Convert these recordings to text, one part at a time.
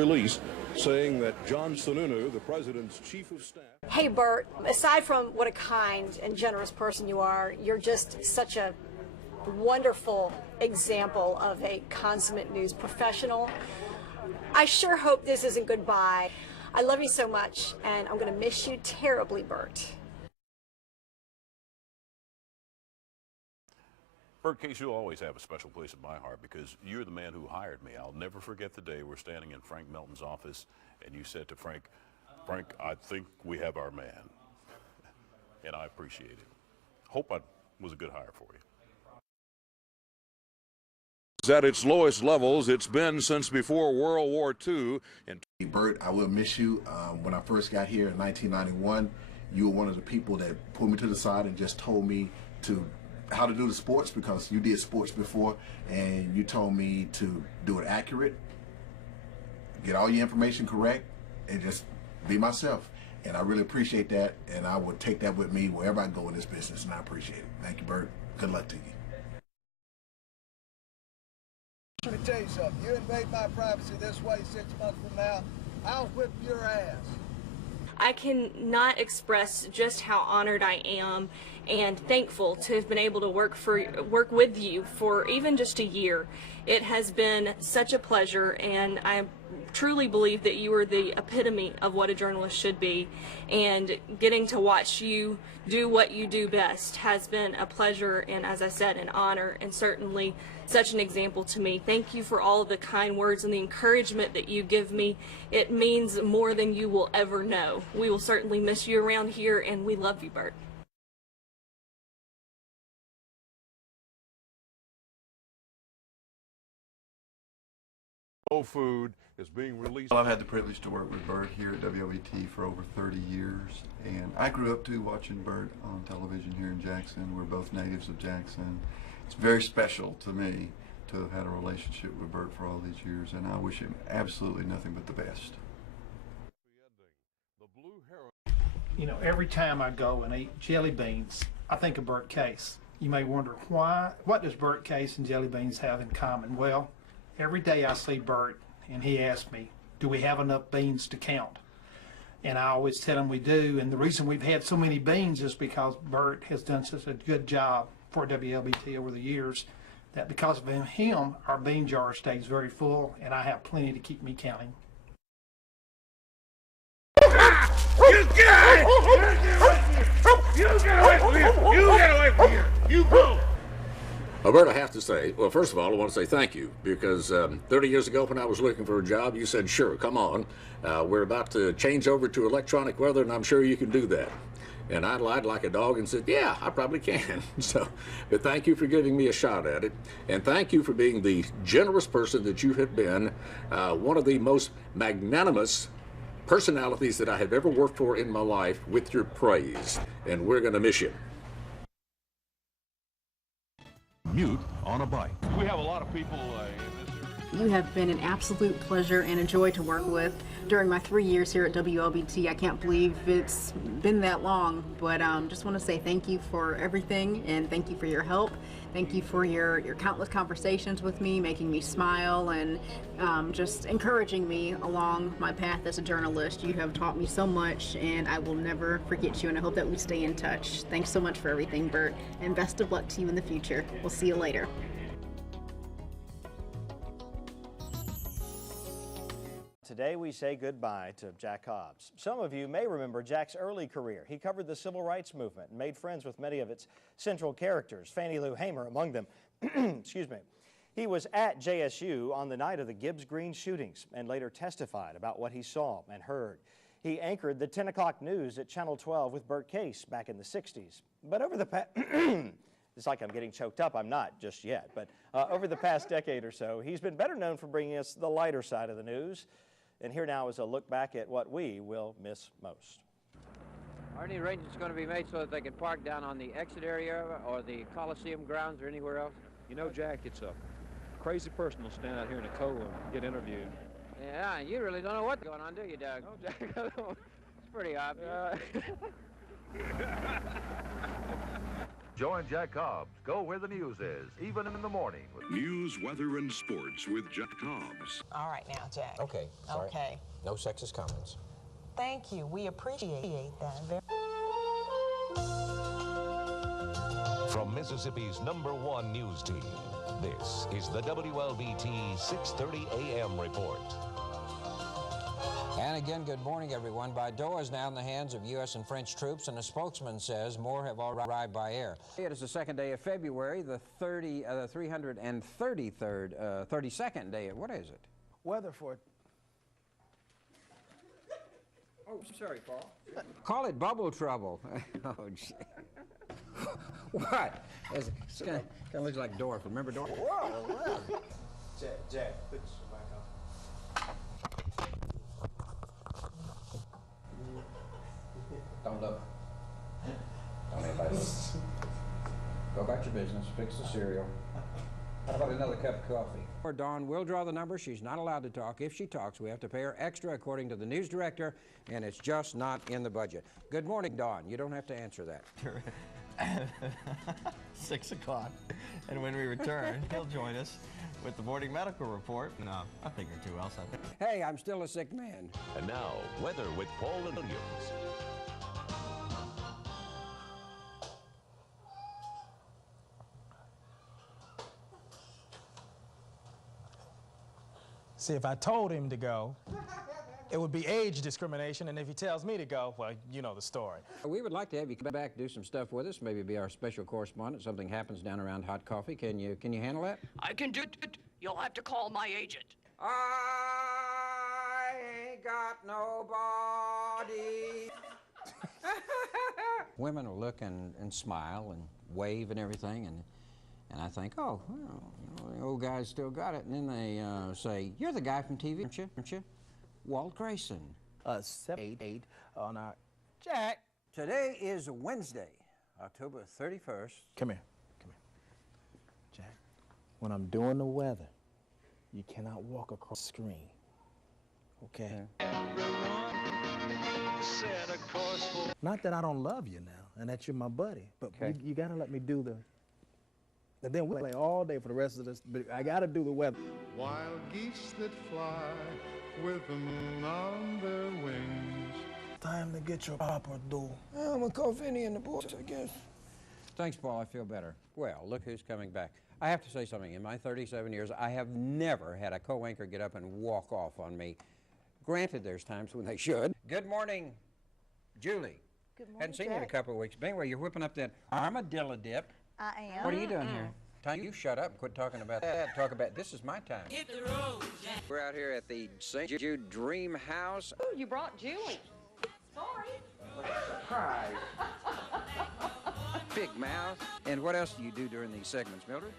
Release saying that John Sununu, the president's chief of staff. Hey, Bert, aside from what a kind and generous person you are, you're just such a wonderful example of a consummate news professional. I sure hope this isn't goodbye. I love you so much, and I'm going to miss you terribly, Bert. Bert Case, you'll always have a special place in my heart because you're the man who hired me. I'll never forget the day we're standing in Frank Melton's office and you said to Frank, I think we have our man. And I appreciate it. Hope I was a good hire for you. At its lowest levels it's been since before World War II. And Bert, I will miss you. When I first got here in 1991, you were one of the people that pulled me to the side and just told me how to do the sports, because you did sports before, and you told me to do it accurate, get all your information correct, and just be myself. And I really appreciate that, and I will take that with me wherever I go in this business, and I appreciate it. Thank you, Bert. Good luck to you. Let me tell you something. You invade my privacy this way 6 months from now, I'll whip your ass. I cannot express just how honored I am and thankful to have been able to work with you for even just a year. It has been such a pleasure, and I truly believe that you are the epitome of what a journalist should be, and getting to watch you do what you do best has been a pleasure and, as I said, an honor, and certainly such an example to me. Thank you for all of the kind words and the encouragement that you give me. It means more than you will ever know. We will certainly miss you around here, and we love you, Bert. Soul Food is being released. Well, I've had the privilege to work with Bert here at Wlbt for over 30 years, and I grew up too watching Bert on television here in Jackson. We're both natives of Jackson. It's very special to me to have had a relationship with Bert for all these years, and I wish him absolutely nothing but the best. You know, every time I go and eat jelly beans, I think of Bert Case. You may wonder why. What does Bert Case and jelly beans have in common? Well, every day I see Bert and he asks me, do we have enough beans to count? And I always tell him we do, and the reason we've had so many beans is because Bert has done such a good job for WLBT over the years that because of him, our bean jar stays very full, and I have plenty to keep me counting. You get away from here! You get away from here! You go! Well, Bert, I have to say, well, first of all, I want to say thank you, because 30 years ago when I was looking for a job, you said, sure, come on. We're about to change over to electronic weather, and I'm sure you can do that. And I lied like a dog and said, yeah, I probably can. But thank you for giving me a shot at it. And thank you for being the generous person that you have been, one of the most magnanimous personalities that I have ever worked for in my life with your praise. And we're going to miss you. Mute on a bike. We have a lot of people in this area. You have been an absolute pleasure and a joy to work with during my 3 years here at WLBT. I can't believe it's been that long, but just want to say thank you for everything, and thank you for your help. Thank you for your countless conversations with me, making me smile, and just encouraging me along my path as a journalist. You have taught me so much, and I will never forget you, and I hope that we stay in touch. Thanks so much for everything, Bert, and best of luck to you in the future. We'll see you later. Today we say goodbye to Jack Hobbs. Some of you may remember Jack's early career. He covered the civil rights movement and made friends with many of its central characters, Fannie Lou Hamer among them. Excuse me. He was at JSU on the night of the Gibbs Green shootings and later testified about what he saw and heard. He anchored the 10 o'clock news at Channel 12 with Bert Case back in the 60s. But over the past... It's like I'm getting choked up. I'm not just yet. But over the past decade or so, he's been better known for bringing us the lighter side of the news. And here now is a look back at what we will miss most. Are any arrangements going to be made so that they can park down on the exit area or the Coliseum grounds or anywhere else? You know, Jack, it's a crazy person will stand out here in the cold and get interviewed. Yeah, you really don't know what's going on, do you, Doug? No, Jack. It's pretty obvious. Join Jack Cobbs. Go where the news is, even in the morning. News, weather, and sports with Jack Cobbs. All right now, Jack. Okay. Sorry. Okay. No sexist comments. Thank you. We appreciate that very From Mississippi's #1 news team, this is the WLBT 6:30 a.m. report. And again, good morning, everyone. Baidoa is now in the hands of U.S. and French troops, and a spokesman says more have arrived by air. It is the second day of February, the 32nd day. What is it? Weather for... Oh, sorry, Paul. Call it bubble trouble. Oh, gee. What? It kind of looks like Dorf. Remember Dorf? Whoa. Jack, put your back on. Don't look. Don't anybody look. Go about your business. Fix the cereal. How about another cup of coffee? Or Dawn will draw the number. She's not allowed to talk. If she talks, we have to pay her extra according to the news director, and it's just not in the budget. Good morning, Dawn. You don't have to answer that. 6 o'clock. And when we return, he'll join us with the morning medical report. No, I figured who else I'd... Hey, I'm still a sick man. And now, weather with Paul and Williams. See, if I told him to go, it would be age discrimination, and if he tells me to go, well, you know the story. We would like to have you come back, do some stuff with us, maybe be our special correspondent. Something happens down around hot coffee. Can you handle that? I can do it. You'll have to call my agent. I ain't got nobody. Women will look and smile and wave and everything, and I think, oh, well, you know, the old guy's still got it. And then they say, you're the guy from TV, aren't you? Walt Grayson. 788 on our... Jack! Today is Wednesday, October 31st. Come here. Jack, when I'm doing the weather, you cannot walk across the screen. Okay? Not that I don't love you now, and that you're my buddy, but you gotta let me do the... And then we'll play all day for the rest of this, but I gotta do the weather. Wild geese that fly with the moon on their wings. Time to get your proper do. I'm a coffee in the boys, I guess. Thanks, Paul. I feel better. Well, look who's coming back. I have to say something. In my 37 years, I have never had a co-anchor get up and walk off on me. Granted, there's times when they should. Good morning, Julie. Good morning, Hadn't seen you in a couple of weeks. But anyway, you're whipping up that armadillo dip. I am. What are you doing here? Time you shut up and quit talking about that. Talk about this is my time. Hit the road, Jack. We're out here at the St. Jude Dream House. Oh, you brought Julie. Sorry. Surprise. Big mouth. And what else do you do during these segments, Mildred?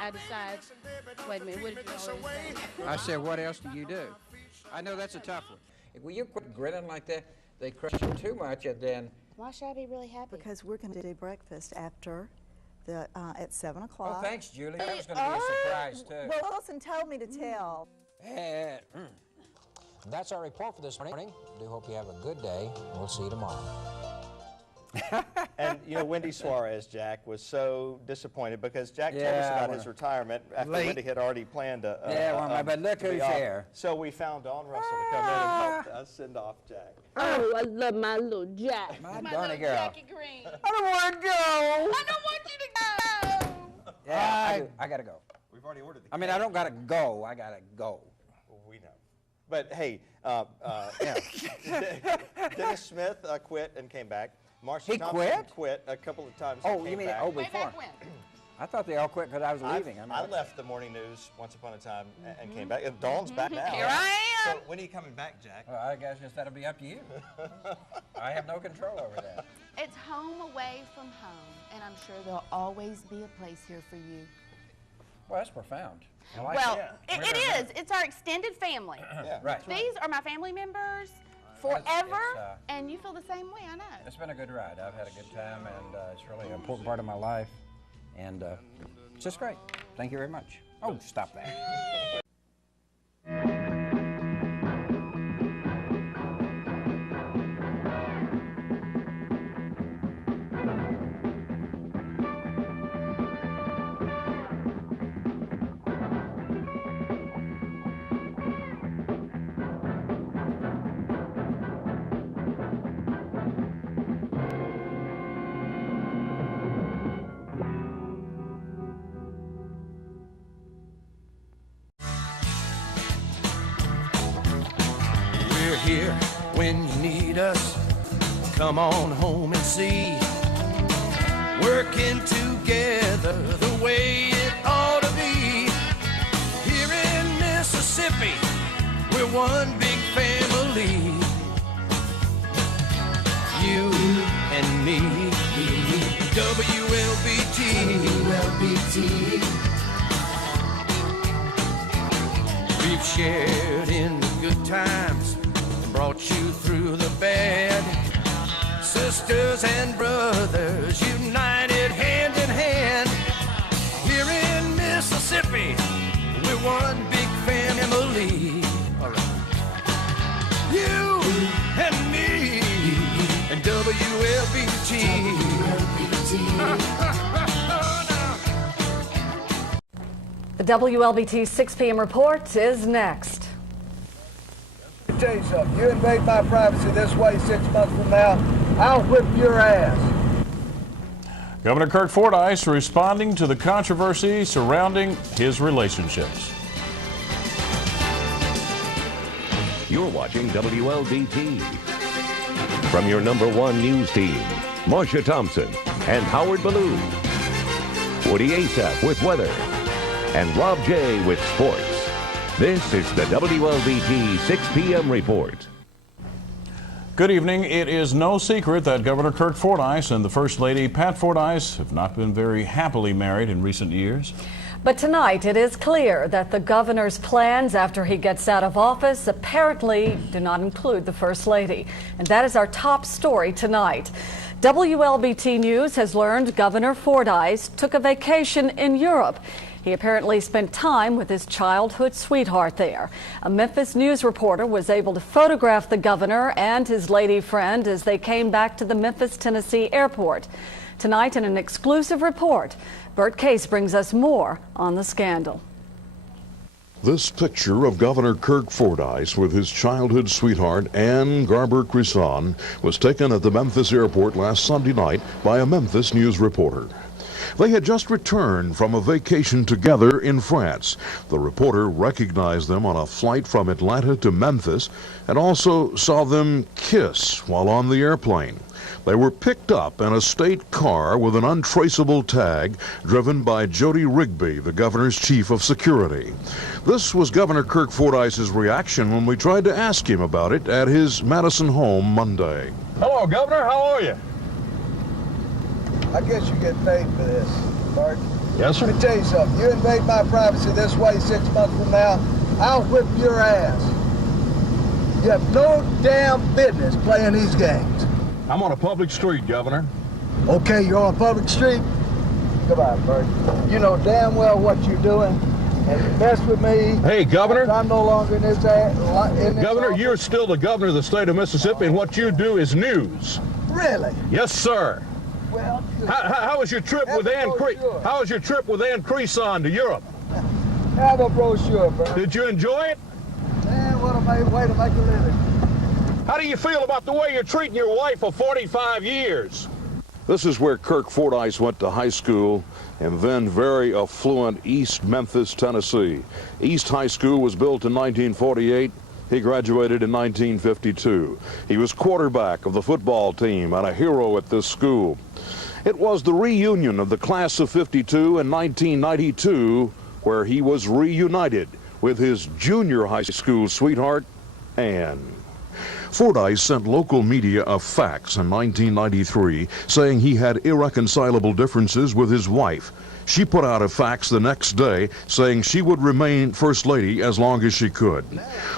I decide. Wait a minute. What did you always say? I said, what else do you do? I know that's a tough one. Will you quit grinning like that? They crush you too much, and then... Why should I be really happy? Because we're going to do breakfast after the at 7 o'clock. Oh, thanks, Julie. That was going to be a surprise, too. Well, Wilson told me to tell. That's our report for this morning. Do hope you have a good day. We'll see you tomorrow. And, you know, Wendy Suarez, Jack, was so disappointed because Jack told us about his retirement after Wendy had already planned a... but look who's here. So we found Dawn Russell to come in and help us send off Jack. Oh, I love my little Jack. My little girl. Jackie Green. I don't want to go. I don't want you to go. Yeah, I got to go. We've already ordered the I mean, I don't got to go. I got to go. We know. But, hey, Dennis Smith quit and came back. Marcia Thompson quit a couple of times. Oh, you mean before? I thought they all quit because I was leaving. I left the morning news once upon a time and came back. And Dawn's back now. Here I am. So when are you coming back, Jack? Well, I guess that'll be up to you. I have no control over that. It's home away from home, and I'm sure there'll always be a place here for you. Well, that's profound. I like Well, that. it is. It's our extended family. Yeah, right. These are my family members forever, and you feel the same way, I know. It's been a good ride. I've had a good time, and it's really an important part of my life. And it's just great. Thank you very much. Oh, stop that. here when you need us. Come on home and see. Working together the way it ought to be. Here in Mississippi, we're one big family. You and me, WLBT. We've shared in the good times and brought you through the bad. Sisters and brothers united hand in hand. Here in Mississippi, we're one big family. All right. You and me and WLBT. The WLBT 6 p.m. report is next. Let me tell you something. You invade my privacy this way 6 months from now, I'll whip your ass. Governor Kirk Fordyce responding to the controversy surrounding his relationships. You're watching WLBT. From your #1 news team, Marcia Thompson and Howard Ballou, Woody Asap with weather, and Rob J with sports. This is the WLBT 6 p.m. report. Good evening. It is no secret that Governor Kirk Fordyce and the First Lady Pat Fordyce have not been very happily married in recent years. But tonight it is clear that the governor's plans after he gets out of office apparently do not include the First Lady. And that is our top story tonight. WLBT News has learned Governor Fordyce took a vacation in Europe. He apparently spent time with his childhood sweetheart there. A Memphis News reporter was able to photograph the governor and his lady friend as they came back to the Memphis, Tennessee airport. Tonight in an exclusive report, Bert Case brings us more on the scandal. This picture of Governor Kirk Fordyce with his childhood sweetheart Ann Garber Crisson was taken at the Memphis airport last Sunday night by a Memphis News reporter. They had just returned from a vacation together in France. The reporter recognized them on a flight from Atlanta to Memphis and also saw them kiss while on the airplane. They were picked up in a state car with an untraceable tag driven by Jody Rigby, the governor's chief of security. This was Governor Kirk Fordyce's reaction when we tried to ask him about it at his Madison home Monday. Hello, Governor. How are you? I guess you get paid for this, Bert. Yes, sir. Let me tell you something. You invade my privacy this way 6 months from now, I'll whip your ass. You have no damn business playing these games. I'm on a public street, Governor. Okay, you're on a public street? Goodbye, Bert. You know damn well what you're doing. And you mess with me. Hey, Governor. I'm no longer in this Governor, office. you're still the governor of the state of Mississippi, and what you do is news. Really? Yes, sir. Well, how was your trip with Ann? How was your trip with Ann Crisson to Europe? Have a brochure, Bert. Did you enjoy it? Man, what a way to make a living. How do you feel about the way you're treating your wife for 45 years? This is where Kirk Fordyce went to high school and then very affluent East Memphis, Tennessee. East High School was built in 1948. He graduated in 1952. He was quarterback of the football team and a hero at this school. It was the reunion of the class of '52 in 1992 where he was reunited with his junior high school sweetheart, Ann. Fordyce sent local media a fax in 1993 saying he had irreconcilable differences with his wife. She put out a fax the next day saying she would remain First Lady as long as she could.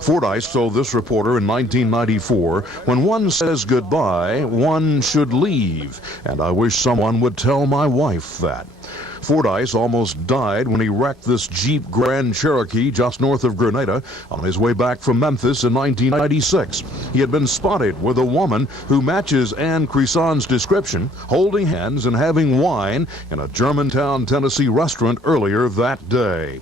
Fordyce told this reporter in 1994, "When one says goodbye, one should leave, and I wish someone would tell my wife that." Fordyce almost died when he wrecked this Jeep Grand Cherokee just north of Grenada on his way back from Memphis in 1996. He had been spotted with a woman who matches Ann Crisson's description, holding hands and having wine in a Germantown, Tennessee restaurant earlier that day.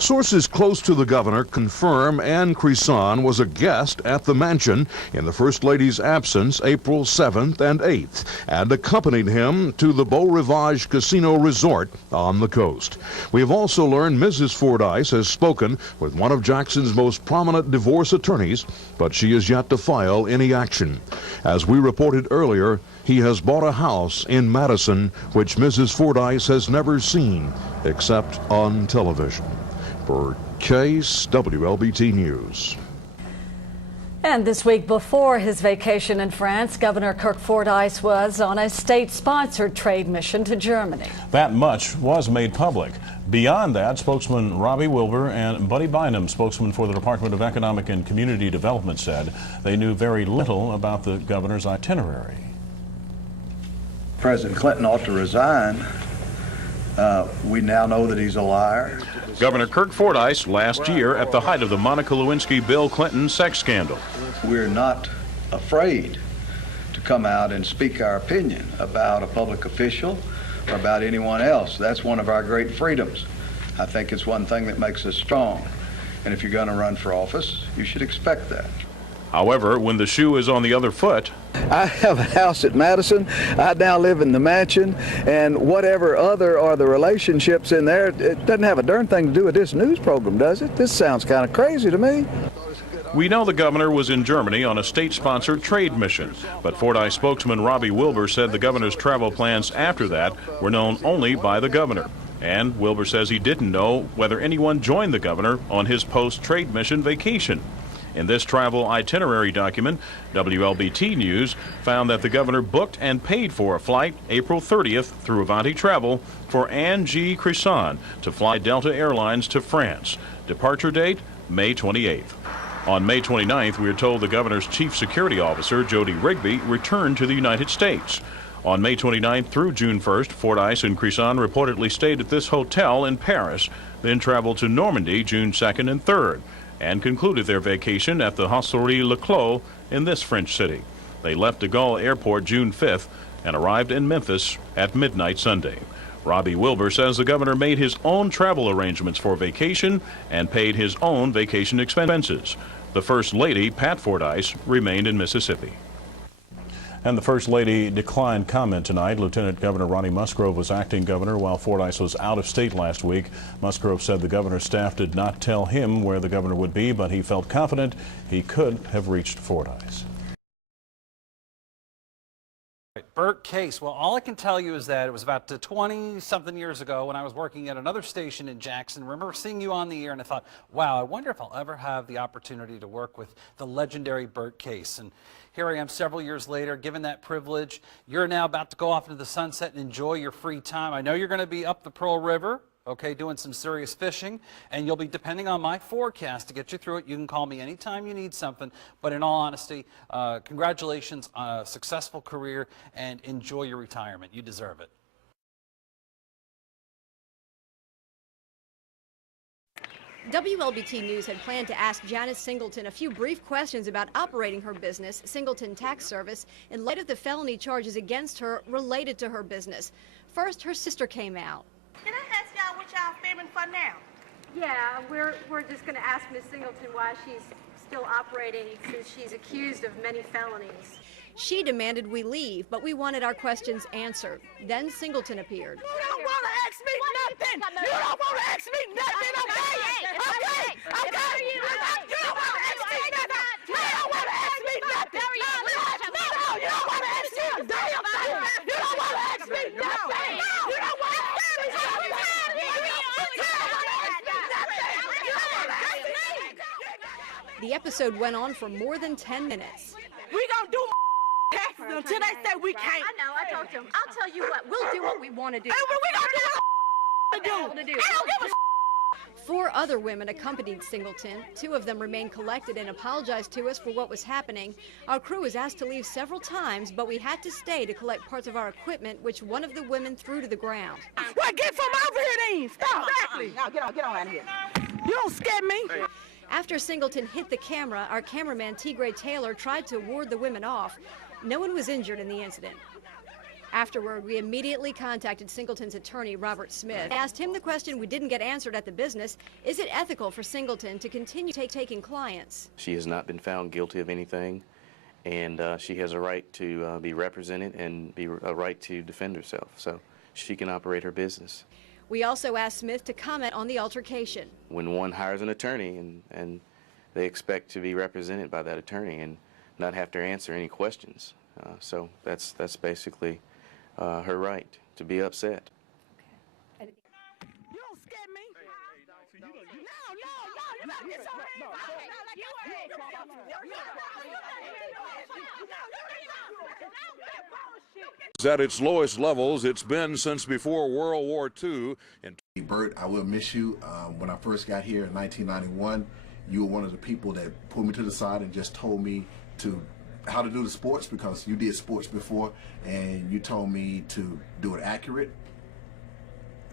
Sources close to the governor confirm Ann Crisson was a guest at the mansion in the First Lady's absence April 7th and 8th and accompanied him to the Beau Rivage Casino Resort on the coast. We have also learned Mrs. Fordyce has spoken with one of Jackson's most prominent divorce attorneys, but she is yet to file any action. As we reported earlier, he has bought a house in Madison, which Mrs. Fordyce has never seen except on television. Bert Case, WLBT News. And this week before his vacation in France, Governor Kirk Fordyce was on a state-sponsored trade mission to Germany. That much was made public. Beyond that, spokesman Robbie Wilbur and Buddy Bynum, spokesman for the Department of Economic and Community Development, said they knew very little about the governor's itinerary. President Clinton ought to resign. We now know that he's a liar. Governor Kirk Fordyce last year at the height of the Monica Lewinsky-Bill Clinton sex scandal. We're not afraid to come out and speak our opinion about a public official or about anyone else. That's one of our great freedoms. I think it's one thing that makes us strong. And if you're going to run for office, you should expect that. However, when the shoe is on the other foot, I have a house at Madison. I now live in the mansion, and whatever other are the relationships in there, it doesn't have a darn thing to do with this news program, does it? This sounds kind of crazy to me. we know the governor was in Germany on a state-sponsored trade mission, but Fordyce spokesman Robbie Wilbur said the governor's travel plans after that were known only by the governor. And Wilbur says he didn't know whether anyone joined the governor on his post-trade mission vacation. In this travel itinerary document, WLBT News found that the governor booked and paid for a flight April 30th through Wlbt Travel for Ann G. Crisson to fly Delta Airlines to France. Departure date, May 28th. On May 29th, we are told the governor's chief security officer, Jody Rigby, returned to the United States. On May 29th through June 1st, Fordyce and Crisson reportedly stayed at this hotel in Paris, then traveled to Normandy June 2nd and 3rd. And concluded their vacation at the Hostelrie Le Clos in this French city. They left de Gaulle Airport June 5th and arrived in Memphis at midnight Sunday. Robbie Wilbur says the governor made his own travel arrangements for vacation and paid his own vacation expenses. The First Lady, Pat Fordyce, remained in Mississippi. And the First Lady declined comment tonight. Lieutenant Governor Ronnie Musgrove was acting governor while Fordyce was out of state last week. Musgrove said the governor's staff did not tell him where the governor would be, but he felt confident he could have reached Fordyce. Bert Case. Well, all I can tell you is that it was about 20-something years ago when I was working at another station in Jackson. I remember seeing you on the air and I thought, wow, I wonder if I'll ever have the opportunity to work with the legendary Bert Case. And here I am several years later, given that privilege. You're now about to go off into the sunset and enjoy your free time. I know you're going to be up the Pearl River, okay, doing some serious fishing, and you'll be depending on my forecast to get you through it. You can call me anytime you need something, but in all honesty, congratulations on a successful career and enjoy your retirement. You deserve it. WLBT News had planned to ask Janice Singleton a few brief questions about operating her business, Singleton Tax Service, in light of the felony charges against her related to her business. First, her sister came out. Can I ask y'all what y'all filming for now? Yeah, we're just going to ask Miss Singleton why she's still operating since she's accused of many felonies. She demanded we leave, but we wanted our questions answered. Then Singleton appeared. You don't want to ask me nothing. You don't want to ask me nothing, okay? Okay? You don't want to ask me nothing. You don't want to ask me nothing. No, you don't want to ask me a damn thing. You don't want to ask me nothing. You don't want to ask me nothing. The episode went on for more than 10 minutes. We gonna do taxes until they say we can't. I know, I told them. I'll tell you what, we'll do what we want to do. And we gonna do what we do. I don't give a 4 other women accompanied Singleton. 2 of them remained collected and apologized to us for what was happening. Our crew was asked to leave several times, but we had to stay to collect parts of our equipment, which one of the women threw to the ground. Well, get from over here then. Stop. Exactly. Now get on out of here. You don't scare me. After Singleton hit the camera, our cameraman T. Gray Taylor tried to ward the women off. No one was injured in the incident. Afterward, we immediately contacted Singleton's attorney, Robert Smith. I asked him the question we didn't get answered at the business: is it ethical for Singleton to continue taking clients? She has not been found guilty of anything, and she has a right to be represented and a right to defend herself, so she can operate her business. We also asked Smith to comment on the altercation. When one hires an attorney and they expect to be represented by that attorney and not have to answer any questions, so that's basically her right to be upset. You don't scare me. No, you better get your hands At its lowest levels it's been since before World War II. Bert, I will miss you. When I first got here in 1991, you were one of the people that pulled me to the side and just told me how to do the sports, because you did sports before, and you told me to do it accurate,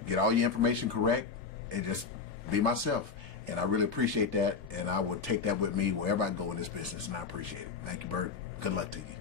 get all your information correct, and just be myself. And I really appreciate that, and I will take that with me wherever I go in this business, and I appreciate it. Thank you, Bert. Good luck to you.